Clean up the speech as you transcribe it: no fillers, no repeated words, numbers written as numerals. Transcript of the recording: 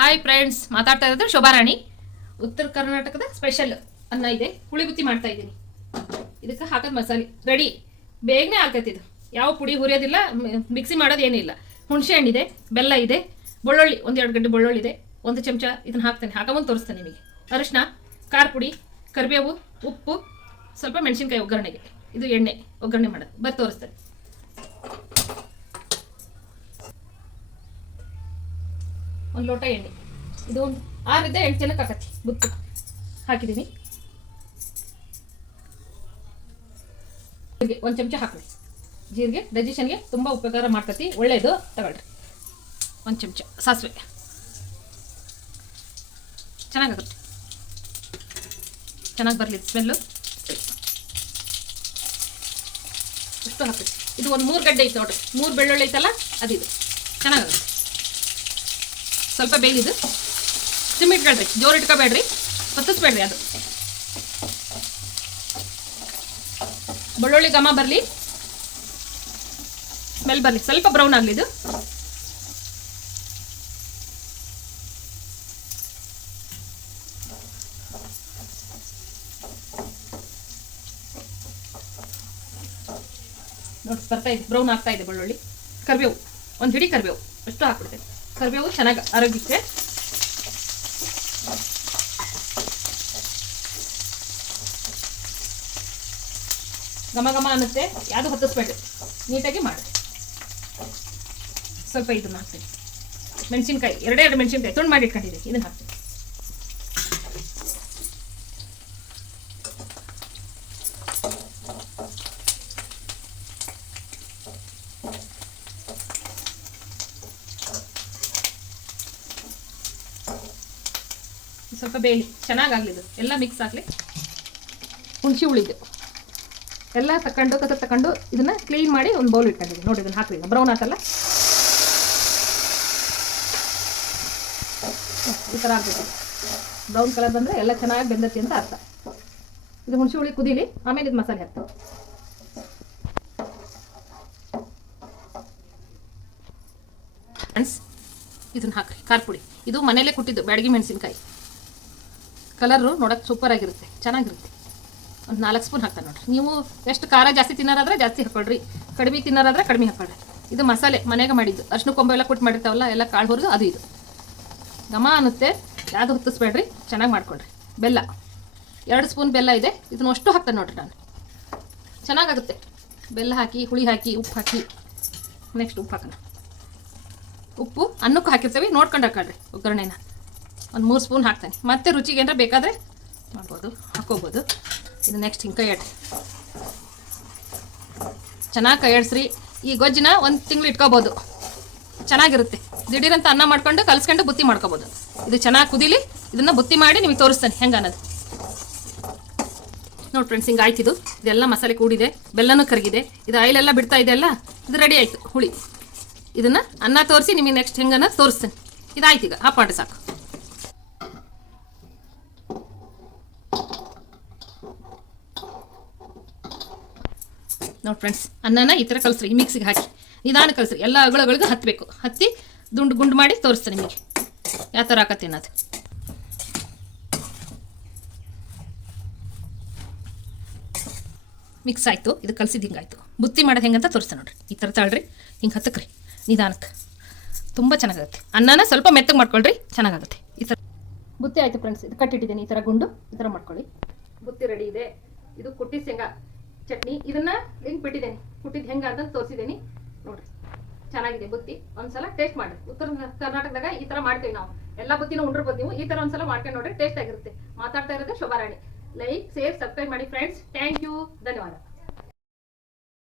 Hi friends, ಮಾತಾಡ್ತಾ ಇರೋದು ಶೋಭಾರಾಣಿ. ಉತ್ತರ ಕರ್ನಾಟಕದ ಸ್ಪೆಷಲ್ ಅನ್ನ ಇದೆ, ಹುಳಿ ಗುತ್ತಿ ಮಾಡ್ತಾ ಇದ್ದೀನಿ. ಇದಕ್ಕೆ ಹಾಕೋದು ಮಸಾಲೆ ರೆಡಿ, ಬೇಗನೆ ಆಗ್ತೈತಿ. ಇದು ಯಾವ ಪುಡಿ ಹುರಿಯೋದಿಲ್ಲ, ಮಿಕ್ಸಿ ಮಾಡೋದು ಏನಿಲ್ಲ. ಹುಣಸೆ ಹಣ್ಣಿದೆ, ಬೆಲ್ಲ ಇದೆ, ಬೆಳ್ಳುಳ್ಳಿ 1-2 ಗಡ್ಡೆ ಬೆಳ್ಳುಳ್ಳಿ ಇದೆ, 1 ಚಮಚ ಇದನ್ನು ಹಾಕ್ತೇನೆ. ಹಾಕೊಂಬಂದು ತೋರಿಸ್ತೇನೆ ನಿಮಗೆ. ಅರಿಶಿನ, ಖಾರ ಪುಡಿ, ಕರಿಬೇವು, ಉಪ್ಪು, ಸ್ವಲ್ಪ ಮೆಣಸಿನ್ಕಾಯಿ ಒಗ್ಗರಣೆಗೆ. ಇದು ಎಣ್ಣೆ ಒಗ್ಗರಣೆ ಮಾಡೋದು, ಬರ್ ತೋರಿಸ್ತೇನೆ. ಒಂದು ಲೋಟ ಎಣ್ಣೆ, ಇದು 6-8 ಜನಕ್ಕೆ ಹಾಕತ್ತಿ. ಬುತ್ತು ಹಾಕಿದ್ದೀನಿ. 1 ಚಮಚ ಹಾಕೊಳ್ಳಿ. ಜೀರಿಗೆ ಡೈಜೆಷನ್ಗೆ ತುಂಬ ಉಪಕಾರ ಮಾಡ್ತತಿ, ಒಳ್ಳೆಯದು, ತಗೊಳ್ರಿ. 1 ಚಮಚ ಸಾಸಿವೆ, ಚೆನ್ನಾಗಾಗುತ್ತೆ, ಚೆನ್ನಾಗಿ ಬರಲಿ ಸ್ಮೆಲ್ಲು. ಇಷ್ಟು ಹಾಕಿ. ಇದು ಒಂದು 3 ಗಡ್ಡೆ ಐತೆ ನೋಡ್ರಿ, 3 ಬೆಳ್ಳುಳ್ಳಿ ಐತಲ್ಲ, ಅದಿದು ಚೆನ್ನಾಗಾಗುತ್ತೆ. ಸ್ವಲ್ಪ ಬೇಯಿದು ಸಿಮ್ ಇಟ್ಕೊಳ್ರಿ, ಜೋರು ಇಟ್ಕೋಬೇಡ್ರಿ, ಹೊತ್ತಿಸ್ಬೇಡ್ರಿ. ಅದು ಬೆಳ್ಳುಳ್ಳಿ ಘಮ ಬರಲಿ, ಸ್ಮೆಲ್ ಬರಲಿ, ಸ್ವಲ್ಪ ಬ್ರೌನ್ ಆಗಲಿ. ಇದು ನೋಡಿ ಬರ್ತಾ ಇದೆ, ಬ್ರೌನ್ ಆಗ್ತಾ ಇದೆ ಬೆಳ್ಳುಳ್ಳಿ. ಕರಿಬೇವು, 1 ಹಿಡಿ ಕರಿಬೇವು ಅಷ್ಟು ಹಾಕ್ಬಿಡ್ತೇನೆ. ಕರಿಬೇವು ಚೆನ್ನಾಗಿ ಆರೋಗ್ಯಕ್ಕೆ. ಘಮ ಘಮ ಅನ್ನುತ್ತೆ, ಯಾವುದು ಹೊತ್ತಿಸ್ಬೇಡ್ರಿ, ನೀಟಾಗಿ ಮಾಡಿ. ಸ್ವಲ್ಪ ಇದನ್ನ ಹಾಕ್ತೀನಿ. ಮೆಣಸಿನ್ಕಾಯಿ 2 ಮೆಣಸಿನ್ಕಾಯಿ ತುಂಡು ಮಾಡಿ ಇಟ್ಕೊಂಡಿದ್ದೀನಿ, ಇದನ್ನ ಹಾಕ್ತೀನಿ. ಸ್ವಲ್ಪ ಬೇಲಿ ಚೆನ್ನಾಗಾಗಲಿ, ಇದು ಎಲ್ಲ ಮಿಕ್ಸ್ ಆಗಲಿ. ಹುಣಸೆ ಹುಳಿದು ಎಲ್ಲ ತಗೊಂಡು ಇದನ್ನ ಕ್ಲೀನ್ ಮಾಡಿ ಒಂದು ಬೌಲ್ ಇಟ್ಕೊಂಡಿದ್ದೀನಿ. ನೋಡಿ ಇದನ್ನ ಹಾಕ್ರಿ, ಬ್ರೌನ್ ಆತಲ್ಲ, ಈ ಥರ ಆಗಬೇಕು. ಬ್ರೌನ್ ಕಲರ್ ಬಂದರೆ ಎಲ್ಲ ಚೆನ್ನಾಗಿ ಬೆಂದತಿ ಅಂತ ಅರ್ಥ. ಇದು ಹುಣಸೆ ಹುಳಿ ಕುದೀಲಿ, ಆಮೇಲೆ ಇದು ಮಸಾಲೆ ಹಾಕ್ತೀವಿ. ಫ್ರೆಂಡ್ಸ್, ಇದನ್ನ ಹಾಕ್ರಿ, ಖಾರ ಪುಡಿ. ಇದು ಮನೇಲೆ ಕುಟ್ಟಿದ್ದು ಬ್ಯಾಡಗಿ ಮೆಣಸಿನ್ಕಾಯಿ. ಕಲರು ನೋಡೋಕೆ ಸೂಪರ್ ಆಗಿರುತ್ತೆ, ಚೆನ್ನಾಗಿರುತ್ತೆ. ಒಂದು 4 ಸ್ಪೂನ್ ಹಾಕ್ತಾನೆ ನೋಡ್ರಿ. ನೀವು ಎಷ್ಟು ಖಾರ ಜಾಸ್ತಿ ತಿನ್ನೋರಾದ್ರೆ ಜಾಸ್ತಿ ಹಾಕೊಳ್ರಿ, ಕಡಿಮೆ ತಿನ್ನೋರಾದ್ರೆ ಕಡಿಮೆ ಹಾಕೊಳ್ರಿ. ಇದು ಮಸಾಲೆ ಮನೆಗೆ ಮಾಡಿದ್ದು, ಅರ್ಶಿನ ಕೊಂಬೆ ಎಲ್ಲ ಕುಟ್ಟು ಮಾಡಿರ್ತಾವಲ್ಲ, ಎಲ್ಲ ಕಾಳು ಹುರಿದು ಅದು. ಇದು ಘಮ ಅನ್ನುತ್ತೆ, ಯಾವುದು ಹೊತ್ತಿಸ್ಬೇಡ್ರಿ, ಚೆನ್ನಾಗಿ ಮಾಡ್ಕೊಳ್ರಿ. ಬೆಲ್ಲ 2 ಸ್ಪೂನ್ ಬೆಲ್ಲ ಇದೆ, ಇದನ್ನ ಅಷ್ಟು ಹಾಕ್ತಾನೆ ನೋಡ್ರಿ ನಾನು. ಚೆನ್ನಾಗಾಗುತ್ತೆ. ಬೆಲ್ಲ ಹಾಕಿ, ಹುಳಿ ಹಾಕಿ, ಉಪ್ಪು ಹಾಕಿ. ನೆಕ್ಸ್ಟ್ ಉಪ್ಪು ಹಾಕೋಣ. ಉಪ್ಪು ಅನ್ನಕ್ಕೂ ಹಾಕಿರ್ತೀವಿ, ನೋಡ್ಕೊಂಡು ಹಾಕೊಳ್ರಿ. ಒಗ್ಗರಣೆನ ಒಂದು 3 ಸ್ಪೂನ್ ಹಾಕ್ತಾನೆ. ಮತ್ತೆ ರುಚಿಗೆ ಏನಾರ ಬೇಕಾದರೆ ಮಾಡ್ಬೋದು, ಹಾಕೋಬೋದು. ಇದು ನೆಕ್ಸ್ಟ್ ಹಿಂಗೆ ಕೈ ಆಡ್ರಿ, ಚೆನ್ನಾಗಿ ಕೈ ಆಡಿಸ್ರಿ. ಈ ಗೊಜ್ಜನ್ನ 1 ತಿಂಗಳು ಇಟ್ಕೋಬೋದು, ಚೆನ್ನಾಗಿರುತ್ತೆ. ದಿಢೀರಂತ ಅನ್ನ ಮಾಡ್ಕೊಂಡು ಕಲಿಸ್ಕೊಂಡು ಬುತ್ತಿ ಮಾಡ್ಕೋಬೋದು. ಇದು ಚೆನ್ನಾಗಿ ಕುದೀಲಿ, ಇದನ್ನು ಬುತ್ತಿ ಮಾಡಿ ನಿಮಗೆ ತೋರಿಸ್ತಾನೆ ಹೆಂಗೆ ಅನ್ನೋದು. ನೋಡಿ ಫ್ರೆಂಡ್ಸ್, ಹಿಂಗೆ ಆಯ್ತಿದು. ಇದೆಲ್ಲ ಮಸಾಲೆ ಕೂಡಿದೆ, ಬೆಲ್ಲನೂ ಕರಗಿದೆ, ಇದು ಆಯಿಲೆಲ್ಲ ಬಿಡ್ತಾ ಇದೆ ಅಲ್ಲ, ಇದು ರೆಡಿ ಆಯಿತು ಹುಳಿ. ಇದನ್ನು ಅನ್ನ ತೋರಿಸಿ ನಿಮಗೆ ನೆಕ್ಸ್ಟ್ ಹೆಂಗನ್ನ ತೋರಿಸ್ತೇನೆ. ಇದಾಯ್ತು, ಈಗ ಆಫ್ ಮಾಡಿ ಸಾಕು. ನೋಡಿ ಫ್ರೆಂಡ್ಸ್, ಅನ್ನನ ಈ ಥರ ಕಲಿಸ್ರಿ, ಮಿಕ್ಸಿಗೆ ಹಾಕಿ ನಿಧಾನ ಕಲಿಸ್ರಿ. ಎಲ್ಲ ಅಗಳಗಳಿಗೆ ಹತ್ತಬೇಕು, ಹತ್ತಿ ಗುಂಡು ಮಾಡಿ ತೋರಿಸ್ತಾರೆ ನಿಮಗೆ ಯಾವ ಥರ ಹಾಕತ್ತೆ ಅನ್ನೋದು. ಮಿಕ್ಸ್ ಆಯಿತು, ಇದು ಕಲಿಸಿದ್ದು ಹಿಂಗಾಯ್ತು. ಬುತ್ತಿ ಮಾಡೋದು ಹೆಂಗಂತ ತೋರಿಸ್ತೆ ನೋಡ್ರಿ. ಈ ಥರ ತಾಳ್ರಿ, ಹಿಂಗೆ ಹತ್ತಕ್ರಿ ನಿಧಾನಕ್ಕೆ, ತುಂಬ ಚೆನ್ನಾಗಾಗುತ್ತೆ. ಅನ್ನನ ಸ್ವಲ್ಪ ಮೆತ್ತಗೆ ಮಾಡ್ಕೊಳ್ರಿ, ಚೆನ್ನಾಗಾಗುತ್ತೆ. ಈ ಥರ ಬುತ್ತಿ ಆಯಿತು ಫ್ರೆಂಡ್ಸ್. ಇದು ಕಟ್ಟಿಟ್ಟಿದ್ದೀನಿ, ಈ ಥರ ಗುಂಡು ಈ ಥರ ಮಾಡ್ಕೊಳ್ಳಿ. ಬುತ್ತಿ ರೆಡಿ ಇದೆ. ಇದು ಕುಟ್ಟಿ ಶೇಂಗಾ ಚಟ್ನಿ, ಇದನ್ನ ಲಿಂಕ್ ಬಿಟ್ಟಿದ್ದೇನೆ, ಕುಟ್ಟಿದ್ದು ಹೆಂಗೆ ಅಂತ ತೋರಿಸಿದ್ದೀನಿ ನೋಡ್ರಿ. ಚೆನ್ನಾಗಿದೆ ಬುತ್ತಿ, ಒಂದ್ಸಲ ಟೇಸ್ಟ್ ಮಾಡಿರಿ. ಉತ್ತರ ಕರ್ನಾಟಕದಾಗ ಈ ಥರ ಮಾಡ್ತೀವಿ ನಾವು. ಎಲ್ಲ ಬುತ್ತಿನೂ ಉಂಡಿರ್ಬೋದು ನೀವು. ಈ ಥರ ಒಂದ್ಸಲ ಮಾಡ್ಕೊಂಡು ನೋಡ್ರಿ, ಟೇಸ್ಟ್ ಆಗಿರುತ್ತೆ. ಮಾತಾಡ್ತಾ ಇರೋದು ಶೋಭಾರಾಣಿ. ಲೈಕ್, ಶೇರ್, ಸಬ್ಸ್ಕ್ರೈಬ್ ಮಾಡಿ ಫ್ರೆಂಡ್ಸ್. ಥ್ಯಾಂಕ್ ಯು, ಧನ್ಯವಾದ.